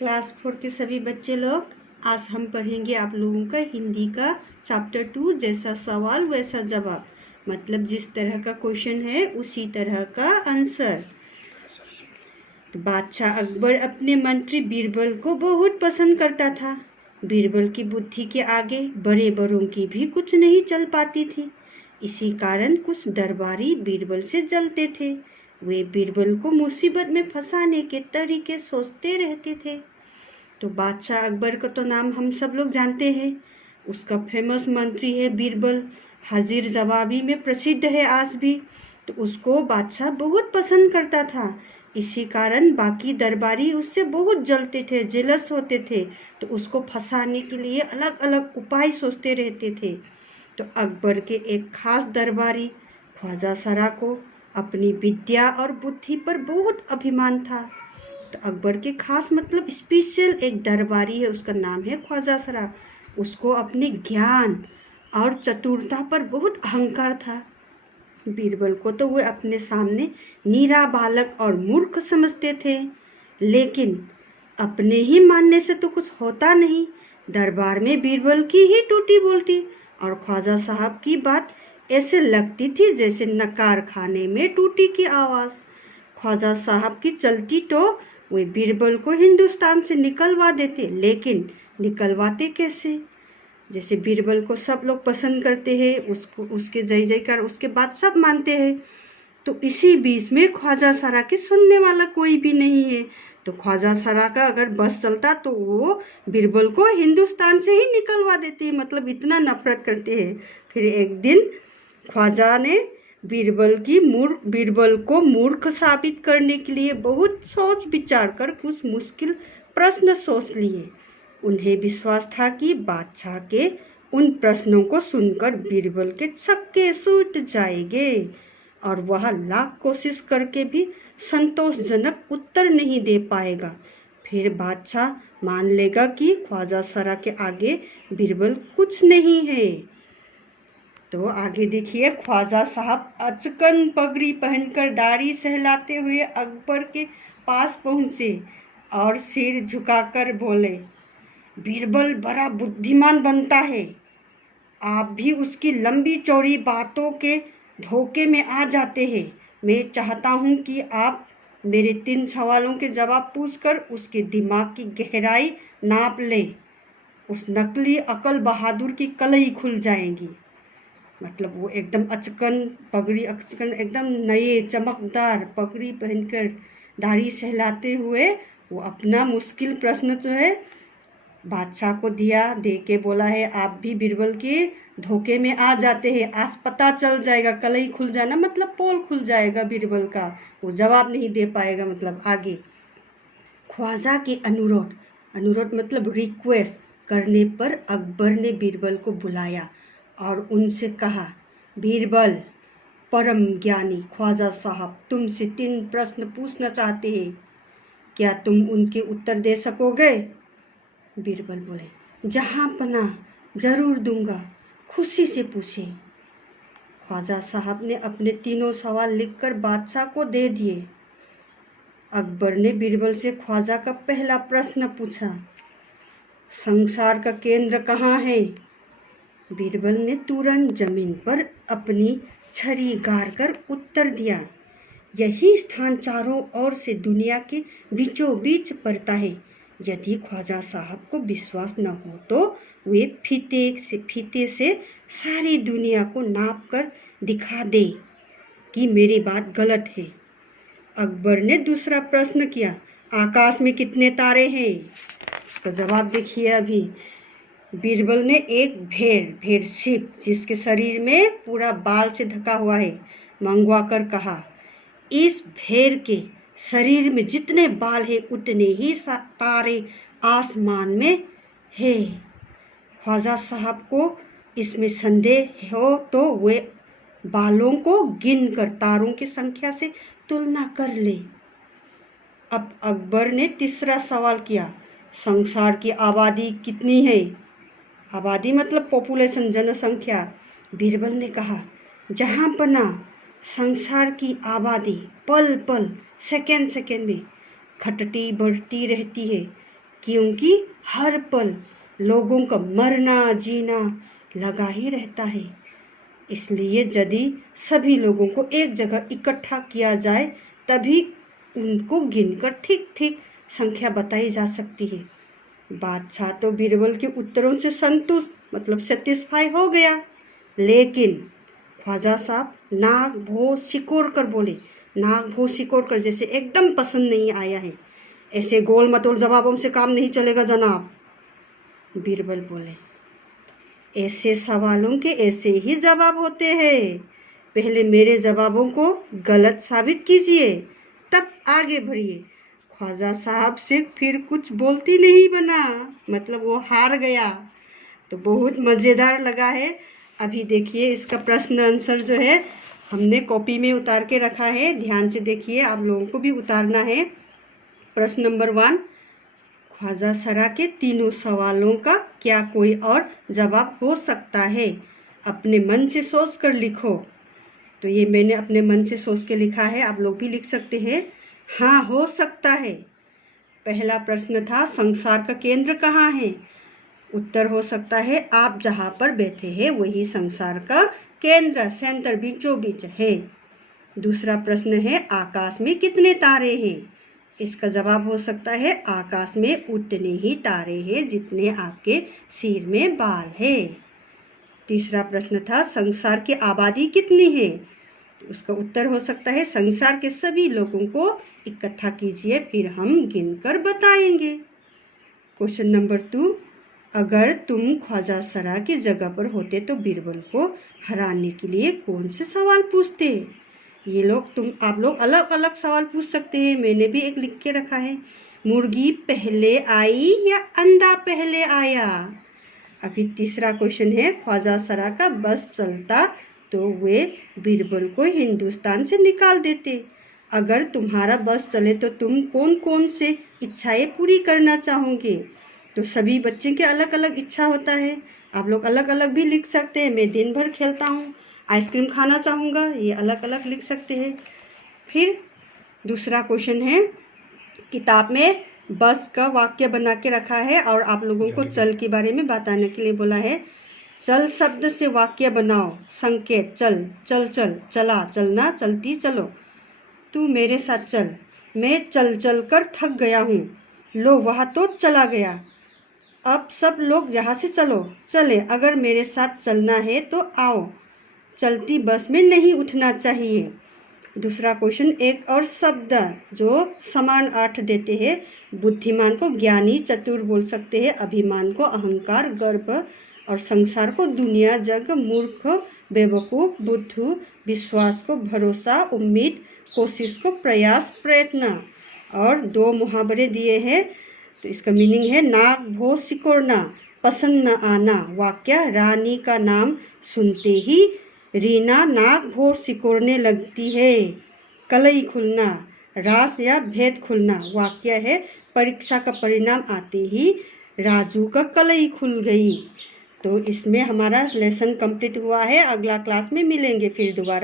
Class 4 के सभी बच्चे लोग, आज हम पढ़ेंगे आप लोगों का हिंदी का चैप्टर 2। जैसा सवाल वैसा जवाब, मतलब जिस तरह का क्वेश्चन है उसी तरह का आंसर। तो बादशाह अकबर अपने मंत्री बीरबल को बहुत पसंद करता था। बीरबल की बुद्धि के आगे बड़े बड़ों की भी कुछ नहीं चल पाती थी। इसी कारण कुछ दरबारी बीरबल से जलते थे। वे बीरबल को मुसीबत में फंसाने के तरीके सोचते रहते थे। तो बादशाह अकबर का तो नाम हम सब लोग जानते हैं। उसका फेमस मंत्री है बीरबल, हाजिर जवाबी में प्रसिद्ध है आज भी। तो उसको बादशाह बहुत पसंद करता था। इसी कारण बाकी दरबारी उससे बहुत जलते थे, जेलस होते थे। तो उसको फंसाने के लिए अलग अलग उपाय सोचते रहते थे। तो अकबर के एक खास दरबारी ख्वाजा सरा को अपनी विद्या और बुद्धि पर बहुत अभिमान था। तो अकबर के खास मतलब स्पेशल एक दरबारी है, उसका नाम है ख्वाजा सरा। उसको अपने ज्ञान और चतुरता पर बहुत अहंकार था। बीरबल को तो वे अपने सामने नीरा बालक और मूर्ख समझते थे, लेकिन अपने ही मानने से तो कुछ होता नहीं। दरबार में बीरबल की ही टूटी बोलती और ख्वाजा साहब की बात ऐसे लगती थी जैसे नकार खाने में टूटी की आवाज़। ख्वाजा साहब की चलती तो वे बीरबल को हिंदुस्तान से निकलवा देते, लेकिन निकलवाते कैसे? जैसे बीरबल को सब लोग पसंद करते हैं, उसको उसके जय जयकार उसके बाद सब मानते हैं। तो इसी बीच में ख्वाजा सरा के सुनने वाला कोई भी नहीं है। तो ख्वाजा सरा का अगर बस चलता तो वो बीरबल को हिंदुस्तान से ही निकलवा देती, मतलब इतना नफरत करते हैं। फिर एक दिन ख्वाजा ने बीरबल को मूर्ख साबित करने के लिए बहुत सोच विचार कर कुछ मुश्किल प्रश्न सोच लिए। उन्हें विश्वास था कि बादशाह के उन प्रश्नों को सुनकर बीरबल के छक्के छूट जाएंगे और वह लाख कोशिश करके भी संतोषजनक उत्तर नहीं दे पाएगा। फिर बादशाह मान लेगा कि ख्वाजा सरा के आगे बीरबल कुछ नहीं है। तो आगे देखिए, ख्वाजा साहब अचकन पगड़ी पहनकर दाढ़ी सहलाते हुए अकबर के पास पहुँचे और सिर झुकाकर बोले, बीरबल बड़ा बुद्धिमान बनता है, आप भी उसकी लंबी चौड़ी बातों के धोखे में आ जाते हैं। मैं चाहता हूँ कि आप मेरे 3 सवालों के जवाब पूछकर उसके दिमाग की गहराई नाप लें। उस नकली अकल बहादुर की कलई खुल जाएगी। मतलब वो एकदम अचकन एकदम नए चमकदार पगड़ी पहनकर दाढ़ी सहलाते हुए वो अपना मुश्किल प्रश्न जो है बादशाह को दे के बोला है, आप भी बीरबल के धोखे में आ जाते हैं। आज पता चल जाएगा, कलई खुल जाना मतलब पोल खुल जाएगा बीरबल का, वो जवाब नहीं दे पाएगा। मतलब आगे ख्वाजा के अनुरोध मतलब रिक्वेस्ट करने पर अकबर ने बीरबल को बुलाया और उनसे कहा, बीरबल परम ज्ञानी ख्वाजा साहब तुमसे 3 प्रश्न पूछना चाहते हैं, क्या तुम उनके उत्तर दे सकोगे? बीरबल बोले, जहाँ पनाह जरूर दूंगा, खुशी से पूछे। ख्वाजा साहब ने अपने 3 सवाल लिखकर बादशाह को दे दिए। अकबर ने बीरबल से ख्वाजा का पहला प्रश्न पूछा, संसार का केंद्र कहाँ है? बीरबल ने तुरंत जमीन पर अपनी छड़ी गाड़ कर उत्तर दिया, यही स्थान चारों ओर से दुनिया के बीचों बीच पड़ता है। यदि ख्वाजा साहब को विश्वास न हो तो वे फीते से सारी दुनिया को नाप कर दिखा दे कि मेरी बात गलत है। अकबर ने दूसरा प्रश्न किया, आकाश में कितने तारे हैं? उसका जवाब देखिए अभी। बीरबल ने एक भेड़ शिप जिसके शरीर में पूरा बाल से ढका हुआ है मंगवा कर कहा, इस भेड़ के शरीर में जितने बाल हैं उतने ही तारे आसमान में है। ख्वाजा साहब को इसमें संदेह हो तो वे बालों को गिनकर तारों की संख्या से तुलना कर ले। अब अकबर ने तीसरा सवाल किया, संसार की आबादी कितनी है? आबादी मतलब पॉपुलेशन, जनसंख्या। बीरबल ने कहा, जहाँ पना संसार की आबादी पल पल सेकेंड में घटती बढ़ती रहती है, क्योंकि हर पल लोगों का मरना जीना लगा ही रहता है। इसलिए यदि सभी लोगों को एक जगह इकट्ठा किया जाए तभी उनको गिनकर ठीक ठीक संख्या बताई जा सकती है। बादशाह तो बीरबल के उत्तरों से संतुष्ट मतलब सेटिस्फाई हो गया, लेकिन ख्वाजा साहब नाक भों सिकोड़ कर बोले, नाक भों सिकोड़ कर जैसे एकदम पसंद नहीं आया है। ऐसे गोल मटोल जवाबों से काम नहीं चलेगा जनाब। बीरबल बोले, ऐसे सवालों के ऐसे ही जवाब होते हैं। पहले मेरे जवाबों को गलत साबित कीजिए, तब आगे बढ़िए। ख्वाजा साहब से फिर कुछ बोलती नहीं बना, मतलब वो हार गया। तो बहुत मज़ेदार लगा है। अभी देखिए इसका प्रश्न आंसर जो है हमने कॉपी में उतार के रखा है, ध्यान से देखिए, आप लोगों को भी उतारना है। प्रश्न नंबर 1, ख्वाजा सरा के तीनों सवालों का क्या कोई और जवाब हो सकता है? अपने मन से सोच कर लिखो। तो ये मैंने अपने मन से सोच के लिखा है, आप लोग भी लिख सकते हैं। हाँ, हो सकता है। पहला प्रश्न था संसार का केंद्र कहाँ है? उत्तर हो सकता है आप जहाँ पर बैठे हैं वही संसार का केंद्र, सेंटर, बीचों बीच है। दूसरा प्रश्न है आकाश में कितने तारे हैं? इसका जवाब हो सकता है आकाश में उतने ही तारे हैं जितने आपके सिर में बाल है। तीसरा प्रश्न था संसार की आबादी कितनी है? तो उसका उत्तर हो सकता है संसार के सभी लोगों को इकट्ठा कीजिए, फिर हम गिनकर बताएंगे। क्वेश्चन नंबर 2, अगर तुम ख्वाजा सरा की जगह पर होते तो बीरबल को हराने के लिए कौन से सवाल पूछते? ये लोग आप लोग अलग अलग सवाल पूछ सकते हैं, मैंने भी एक लिख के रखा है। मुर्गी पहले आई या अंडा पहले आया? अभी तीसरा क्वेश्चन है ख्वाजा सरा का बस चलता तो वे बीरबल को हिंदुस्तान से निकाल देते। अगर तुम्हारा बस चले तो तुम कौन कौन से इच्छाएं पूरी करना चाहोगे? तो सभी बच्चे के अलग अलग इच्छा होता है, आप लोग अलग अलग भी लिख सकते हैं। मैं दिन भर खेलता हूँ, आइसक्रीम खाना चाहूँगा, ये अलग अलग लिख सकते हैं। फिर दूसरा क्वेश्चन है किताब में बस का वाक्य बना के रखा है और आप लोगों को चल के बारे में बताने के लिए बोला है। चल शब्द से वाक्य बनाओ। संकेत चल, चल चल, चला, चलना, चलती, चलो। तू मेरे साथ चल, मैं चल चल कर थक गया हूँ। लो वह तो चला गया। अब सब लोग यहाँ से चलो, चले, अगर मेरे साथ चलना है तो आओ। चलती बस में नहीं उठना चाहिए। दूसरा क्वेश्चन एक और शब्द जो समान अर्थ देते हैं। बुद्धिमान को ज्ञानी, चतुर बोल सकते हैं। अभिमान को अहंकार, गर्व, और संसार को दुनिया, जग, मूर्ख, बेवकूफ़, बुद्धू, विश्वास को भरोसा, उम्मीद, कोशिश को प्रयास, प्रयत्न। और 2 मुहावरे दिए हैं, तो इसका मीनिंग है नाक भों सिकोड़ना, पसंद न आना। वाक्य रानी का नाम सुनते ही रीना नाक भों सिकोड़ने लगती है। कलई खुलना, रास या भेद खुलना। वाक्य है परीक्षा का परिणाम आते ही राजू का कलई खुल गई। तो इसमें हमारा लेसन कंप्लीट हुआ है। अगला क्लास में मिलेंगे फिर दोबारा।